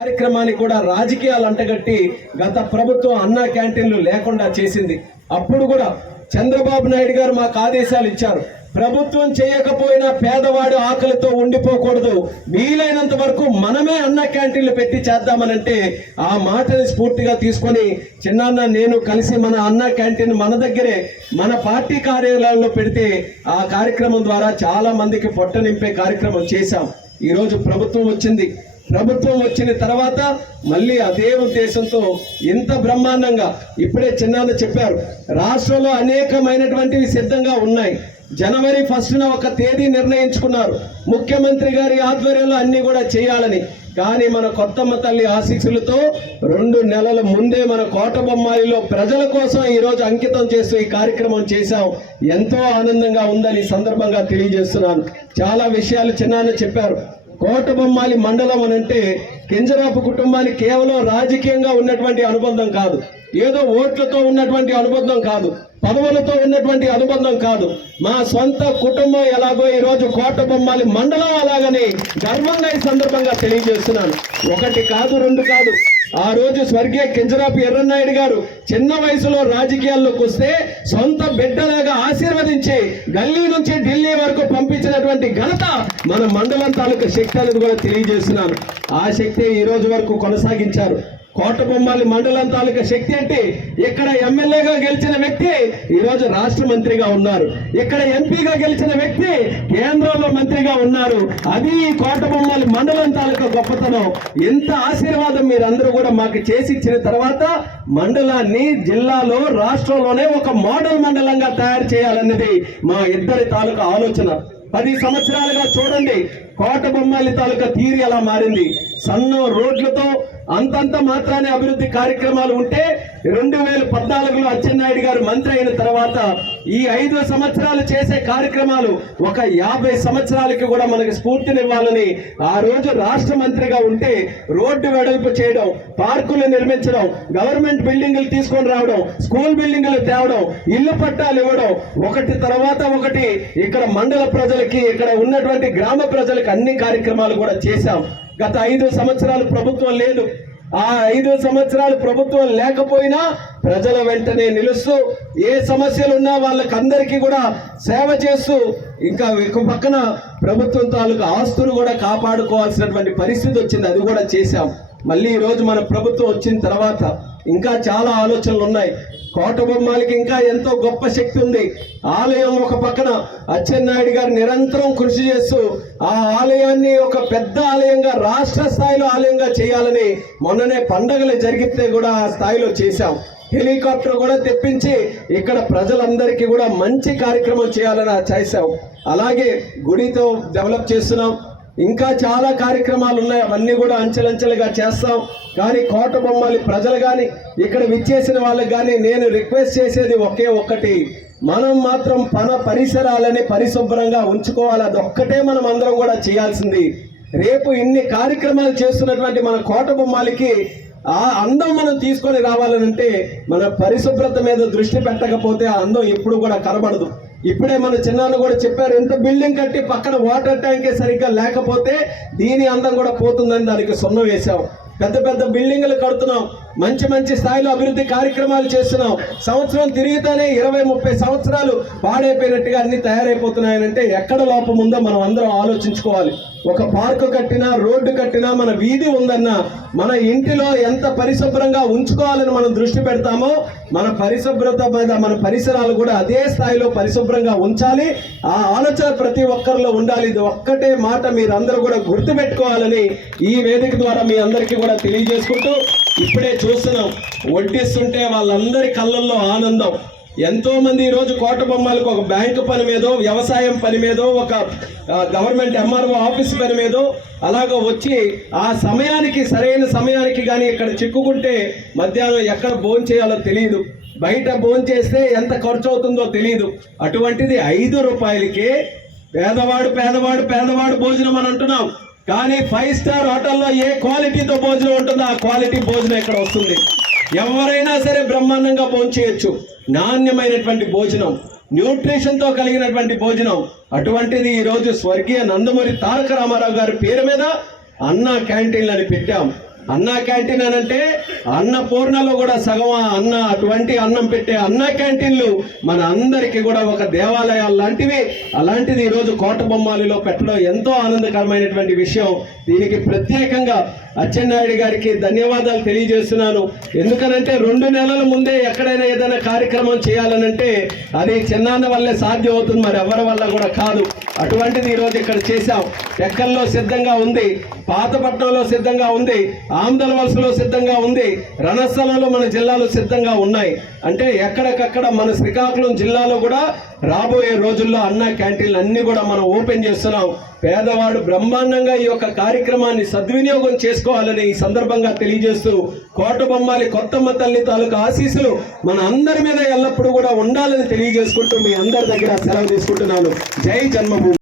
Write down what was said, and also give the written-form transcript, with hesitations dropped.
కార్యక్రమాన్ని కూడా రాజకీయాలు అంటగట్టి గత ప్రభుత్వం అన్నా క్యాంటీన్లు లేకుండా చేసింది. అప్పుడు కూడా చంద్రబాబు నాయుడు గారు మాకు ఆదేశాలు ఇచ్చారు, ప్రభుత్వం చేయకపోయినా పేదవాడు ఆకలితో ఉండిపోకూడదు, వీలైనంత వరకు మనమే అన్న క్యాంటీన్లు పెట్టి చేద్దామనంటే ఆ మాటని స్ఫూర్తిగా తీసుకొని చిన్నాన్న నేను కలిసి మన అన్న క్యాంటీన్ మన దగ్గరే మన పార్టీ కార్యాలయంలో పెడితే ఆ కార్యక్రమం ద్వారా చాలా మందికి పొట్ట నింపే కార్యక్రమం చేశాం. ఈరోజు ప్రభుత్వం వచ్చింది. ప్రభుత్వం వచ్చిన తర్వాత మళ్ళీ అదే ఉద్దేశంతో ఇంత బ్రహ్మాండంగా ఇప్పుడే చిన్నాన్న చెప్పారు, రాష్ట్రంలో అనేకమైనటువంటివి సిద్ధంగా ఉన్నాయి. జనవరి 1న ఒక తేదీ నిర్ణయించుకున్నారు ముఖ్యమంత్రి గారి ఆధ్వర్యంలో అన్ని కూడా చేయాలని. కానీ మన కొత్తమ్మ తల్లి ఆశీస్సులతో 2 నెలల ముందే మన కోటబొమ్మాయిలో ప్రజల కోసం ఈరోజు అంకితం చేస్తూ ఈ కార్యక్రమం చేశాం. ఎంతో ఆనందంగా ఉందని సందర్భంగా తెలియజేస్తున్నాను. చాలా విషయాలు చిన్నాన్న చెప్పారు. కోటబొమ్మాలి మండలం అనంటే కింజరాపు కుటుంబానికి కేవలం రాజకీయంగా ఉన్నటువంటి అనుబంధం కాదు, ఏదో ఓట్లతో ఉన్నటువంటి అనుబంధం కాదు, పదవులతో ఉన్నటువంటి అనుబంధం కాదు. మా సొంత కుటుంబం ఎలాగో ఈరోజు కోటబొమ్మాలి మండలం అలాగని గర్వంగా ఈ సందర్భంగా తెలియజేస్తున్నాను. 1 కాదు 2 కాదు. ఆ రోజు స్వర్గీయ కింజరాపు ఎర్రన్నాయుడు గారు చిన్న వయసులో రాజకీయాల్లోకి వస్తే సొంత బిడ్డలాగా ఆశీర్వదించి గల్లీ నుంచి ఢిల్లీ వరకు పంపించినటువంటి ఘనత మన మండలం తాలూకా శక్తి అనేది కూడా తెలియజేస్తున్నాను. ఆ శక్తి ఈ రోజు వరకు కొనసాగించారు. కోటబొమ్మాలి మండలం తాలూకా శక్తి అంటే ఇక్కడ ఎమ్మెల్యేగా గెలిచిన వ్యక్తి ఈరోజు రాష్ట్ర మంత్రిగా ఉన్నారు, ఇక్కడ ఎంపీగా గెలిచిన వ్యక్తి కేంద్రంలో మంత్రిగా ఉన్నారు. అది ఈ కోటబొమ్మాలి మండలం తాలూకా గొప్పతనం. ఇంత ఆశీర్వాదం మీరందరూ కూడా మాకు చేసి ఇచ్చిన తర్వాత మండలాన్ని జిల్లాలో రాష్ట్రంలోనే ఒక మోడల్ మండలంగా తయారు చేయాలన్నది మా ఇద్దరి తాలూకా ఆలోచన. 10 సంవత్సరాలుగా చూడండి కోటబొమ్మాలి తాలూకా తీరు ఎలా మారింది. సన్న రోడ్లతో అంతంత మాత్రానే అభివృద్ధి కార్యక్రమాలు ఉంటే 2014లో అచ్చెన్నాయుడు గారు మంత్రి అయిన తర్వాత ఈ 5 సంవత్సరాలు చేసే కార్యక్రమాలు ఒక 50 సంవత్సరాలకి కూడా మనకి స్ఫూర్తినివ్వాలని ఆ రోజు రాష్ట్ర మంత్రిగా ఉంటే రోడ్డు వెడల్పు చేయడం, పార్కులు నిర్మించడం, గవర్నమెంట్ బిల్డింగులు తీసుకొని రావడం, స్కూల్ బిల్డింగులు తేవడం, ఇళ్ల పట్టాలు ఇవ్వడం, ఒకటి తర్వాత ఒకటి ఇక్కడ మండల ప్రజలకి ఇక్కడ ఉన్నటువంటి గ్రామ ప్రజలకి అన్ని కార్యక్రమాలు కూడా చేశాం. గత 5 సంవత్సరాలు ప్రభుత్వం లేదు. ఆ 5 సంవత్సరాలు ప్రభుత్వం లేకపోయినా ప్రజల వెంటనే నిలుస్తూ ఏ సమస్యలు ఉన్నా వాళ్ళకి అందరికీ కూడా సేవ చేస్తూ ఇంకా పక్కన ప్రభుత్వం తాలూకు ఆస్తులు కూడా కాపాడుకోవాల్సినటువంటి పరిస్థితి వచ్చింది. అది కూడా చేశాం. మళ్ళీ ఈరోజు మన ప్రభుత్వం వచ్చిన తర్వాత ఇంకా చాలా ఆలోచనలు ఉన్నాయి. కోటబొమ్మాలికి ఇంకా ఎంతో గొప్ప శక్తి ఉంది. ఆలయం ఒక పక్కన అచ్చెన్నాయుడు గారు నిరంతరం కృషి చేస్తూ ఆ ఆలయాన్ని ఒక పెద్ద ఆలయంగా రాష్ట్ర స్థాయిలో ఆలయంగా చేయాలని మొన్ననే పండగలు జరిగితే కూడా ఆ స్థాయిలో చేశాం. హెలికాప్టర్ కూడా తెప్పించి ఇక్కడ ప్రజలందరికీ కూడా మంచి కార్యక్రమం చేయాలని చేశాం. అలాగే గుడితో డెవలప్ చేస్తున్నాం. ఇంకా చాలా కార్యక్రమాలు ఉన్నాయి, అవన్నీ కూడా అంచెలంచెలుగా చేస్తాం. కానీ కోటబొమ్మాలి ప్రజలు కానీ ఇక్కడ విచ్చేసిన వాళ్ళకి కానీ నేను రిక్వెస్ట్ చేసేది ఒకే ఒక్కటి, మనం మాత్రం పరిసరాలని పరిశుభ్రంగా ఉంచుకోవాలి. అదొక్కటే మనం అందరం కూడా చేయాల్సింది. రేపు ఇన్ని కార్యక్రమాలు చేస్తున్నటువంటి మన కోటబొమ్మాలికి ఆ అందం మనం తీసుకొని రావాలనంటే మన పరిశుభ్రత మీద దృష్టి పెట్టకపోతే ఆ అందం ఎప్పుడు కూడా కనబడదు. ఇప్పుడే మన చిన్నాన్న కూడా చెప్పారు, ఎంత బిల్డింగ్ కట్టి పక్కన వాటర్ ట్యాంకే సరిగ్గా లేకపోతే దీని అందం కూడా పోతుందని దానికి సున్నం వేశాం. పెద్ద పెద్ద బిల్డింగ్లు కడుతున్నాం, మంచి మంచి స్థాయిలో అభివృద్ధి కార్యక్రమాలు చేస్తున్నాం. సంవత్సరం తిరిగితేనే 20-30 సంవత్సరాలు పాడైపోయినట్టుగా అన్ని తయారైపోతున్నాయనంటే ఎక్కడ లోపం ఉందో మనం అందరం ఆలోచించుకోవాలి. ఒక పార్కు కట్టినా, రోడ్డు కట్టినా, మన వీధి ఉందన్నా, మన ఇంటిలో ఎంత పరిశుభ్రంగా ఉంచుకోవాలని మనం దృష్టి పెడతామో మన పరిశుభ్రత మీద మన పరిసరాలు కూడా అదే స్థాయిలో పరిశుభ్రంగా ఉంచాలి. ఆ ఆలోచన ప్రతి ఒక్కరిలో ఉండాలి. ఇది ఒక్కటే మాట మీరందరూ కూడా గుర్తుపెట్టుకోవాలని ఈ వేదిక ద్వారా మీ అందరికీ కూడా తెలియజేసుకుంటూ ఇప్పుడే చూస్తున్నాం వడ్డిస్తుంటే వాళ్ళందరి కళ్ళల్లో ఆనందం. ఎంతో మంది ఈరోజు కోటబొమ్మాలకు ఒక బ్యాంకు పని మీదో, వ్యవసాయం పని మీదో, ఒక గవర్నమెంట్ ఎంఆర్ఓ ఆఫీస్ పని మీదో అలాగ వచ్చి ఆ సమయానికి సరైన సమయానికి కానీ ఇక్కడ చిక్కుకుంటే మధ్యాహ్నం ఎక్కడ భోజనం చేయాలో తెలియదు, బయట భోజనం చేస్తే ఎంత ఖర్చు అవుతుందో తెలియదు. అటువంటిది 5 రూపాయలకే పేదవాడు పేదవాడు పేదవాడు భోజనం అని అంటున్నాం. కానీ 5 స్టార్ హోటల్లో ఏ క్వాలిటీతో భోజనం ఉంటుందో ఆ క్వాలిటీ భోజనం ఇక్కడ వస్తుంది. ఎవరైనా సరే బ్రహ్మాండంగా భోజనం చేయొచ్చు. నాణ్యమైనటువంటి భోజనం, న్యూట్రిషన్తో కలిగినటువంటి భోజనం. అటువంటిది ఈరోజు స్వర్గీయ నందమూరి తారక రామారావు గారి పేరు మీద అన్నా క్యాంటీన్లు అని పెట్టాం. అన్నా క్యాంటీన్ అని అంటే అన్నపూర్ణలో కూడా సగం అన్న అటువంటి అన్నం పెట్టే అన్నా క్యాంటీన్లు మన అందరికీ కూడా ఒక దేవాలయాలు లాంటివి. అలాంటిది ఈరోజు కోటబొమ్మాలిలో పెట్టడం ఎంతో ఆనందకరమైనటువంటి విషయం. దీనికి ప్రత్యేకంగా అచ్చెన్నాయుడు గారికి ధన్యవాదాలు తెలియజేస్తున్నాను. ఎందుకనంటే 2 నెలల ముందే ఎక్కడైనా ఏదైనా కార్యక్రమం చేయాలనంటే అది చిన్నాన్న వల్లే సాధ్యం అవుతుంది, మరి ఎవరి వల్ల కూడా కాదు. అటువంటిది ఈరోజు ఇక్కడ చేశాం. టెక్కల్లో సిద్ధంగా ఉంది, పాతపట్నంలో సిద్ధంగా ఉంది, ఆమ్దల వలసలో సిద్ధంగా ఉంది, రణస్థలంలో మన జిల్లాలో సిద్ధంగా ఉన్నాయి. అంటే ఎక్కడికక్కడ మన శ్రీకాకుళం జిల్లాలో కూడా రాబోయే రోజుల్లో అన్నా క్యాంటీన్లు అన్ని కూడా మనం ఓపెన్ చేస్తున్నాం. పేదవాడు బ్రహ్మాండంగా ఈ యొక్క కార్యక్రమాన్ని సద్వినియోగం చేసుకోవాలని ఈ సందర్భంగా తెలియజేస్తూ, కోటబొమ్మాలి కొత్తమ్మ తల్లి తాలూకు ఆశీస్సులు మన అందరి మీద ఎల్లప్పుడూ కూడా ఉండాలని తెలియజేసుకుంటూ మీ అందరి దగ్గర సెలవు తీసుకుంటున్నాను. జై జన్మభూమి.